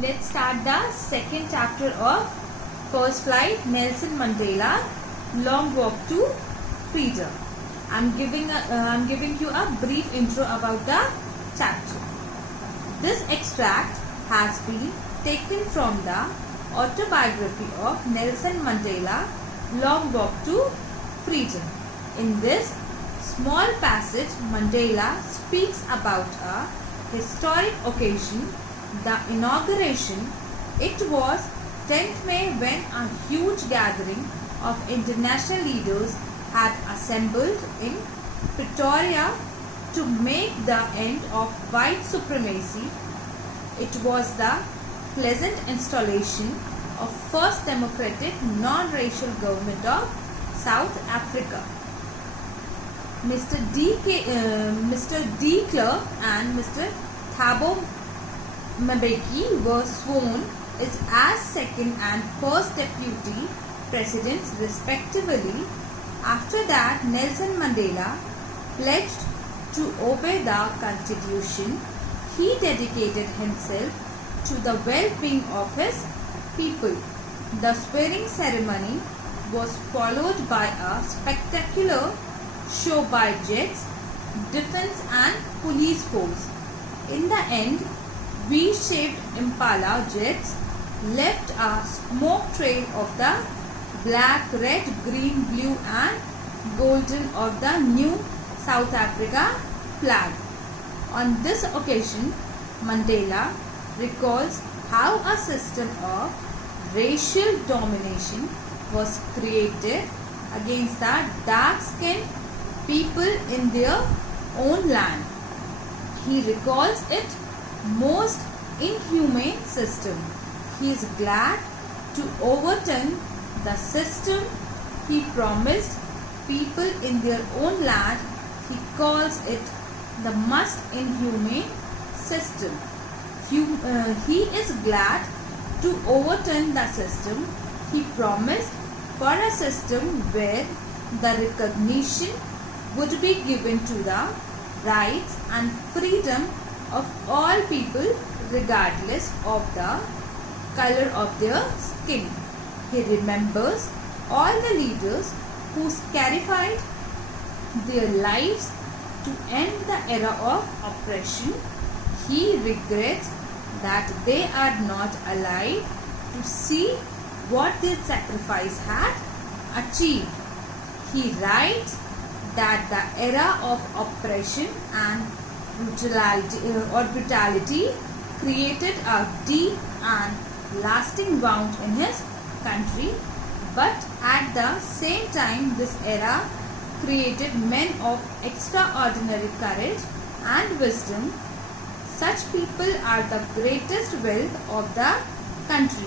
Let's start the second chapter of First Flight, Nelson Mandela, Long Walk to Freedom. I'm giving you a brief intro about the chapter. This extract has been taken from the autobiography of Nelson Mandela, Long Walk to Freedom. In this small passage, Mandela speaks about a historic occasion, the inauguration. It was 10th May when a huge gathering of international leaders had assembled in Pretoria to make the end of white supremacy. It was the pleasant installation of first democratic non-racial government of South Africa. Mr. De Klerk and Mr. Thabo Mbeki were sworn as second and first deputy presidents respectively. After that, Nelson Mandela pledged to obey the constitution. He dedicated himself to the well-being of his people. The swearing ceremony was followed by a spectacular show by jets, defense and police force. In the end, V-shaped Impala jets left a smoke trail of the black, red, green, blue and golden of the new South Africa flag. On this occasion, Mandela recalls how a system of racial domination was created against the dark-skinned people in their own land. He recalls it most inhumane system. He is glad to overturn the system he promised people in their own land. He calls it the most inhumane system. He is glad to overturn the system he promised for a system where the recognition would be given to the rights and freedom of all people regardless of the color of their skin. He remembers all the leaders who sacrificed their lives to end the era of oppression. He regrets that they are not alive to see what their sacrifice had achieved. He writes that the era of oppression and brutality created a deep and lasting wound in his country, but at the same time this era created men of extraordinary courage and wisdom. Such people are the greatest wealth of the country.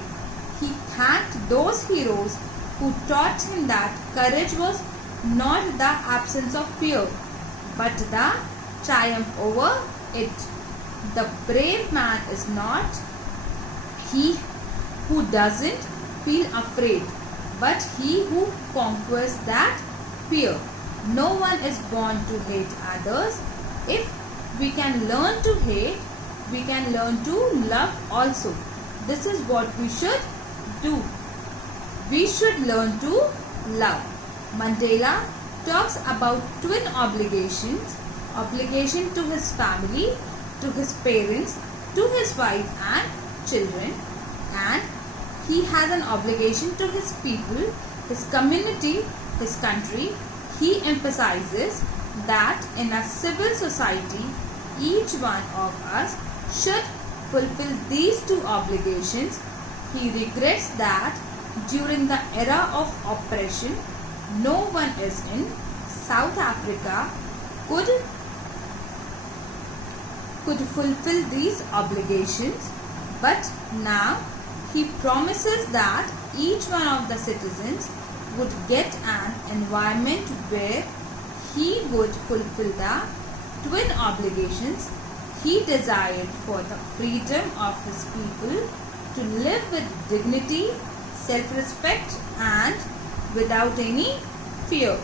He thanked those heroes who taught him that courage was not the absence of fear, but the triumph over it. The brave man is not he who doesn't feel afraid, but he who conquers that fear. No one is born to hate others. If we can learn to hate, we can learn to love also. This is what we should do. We should learn to love. Mandela talks about twin obligations: obligation to his family, to his parents, to his wife and children, and he has an obligation to his people, his community, his country. He emphasizes that in a civil society, each one of us should fulfill these two obligations. He regrets that during the era of oppression, no one is in South Africa could fulfill these obligations, but now he promises that each one of the citizens would get an environment where he would fulfill the twin obligations. He desired for the freedom of his people to live with dignity, self-respect and without any fear.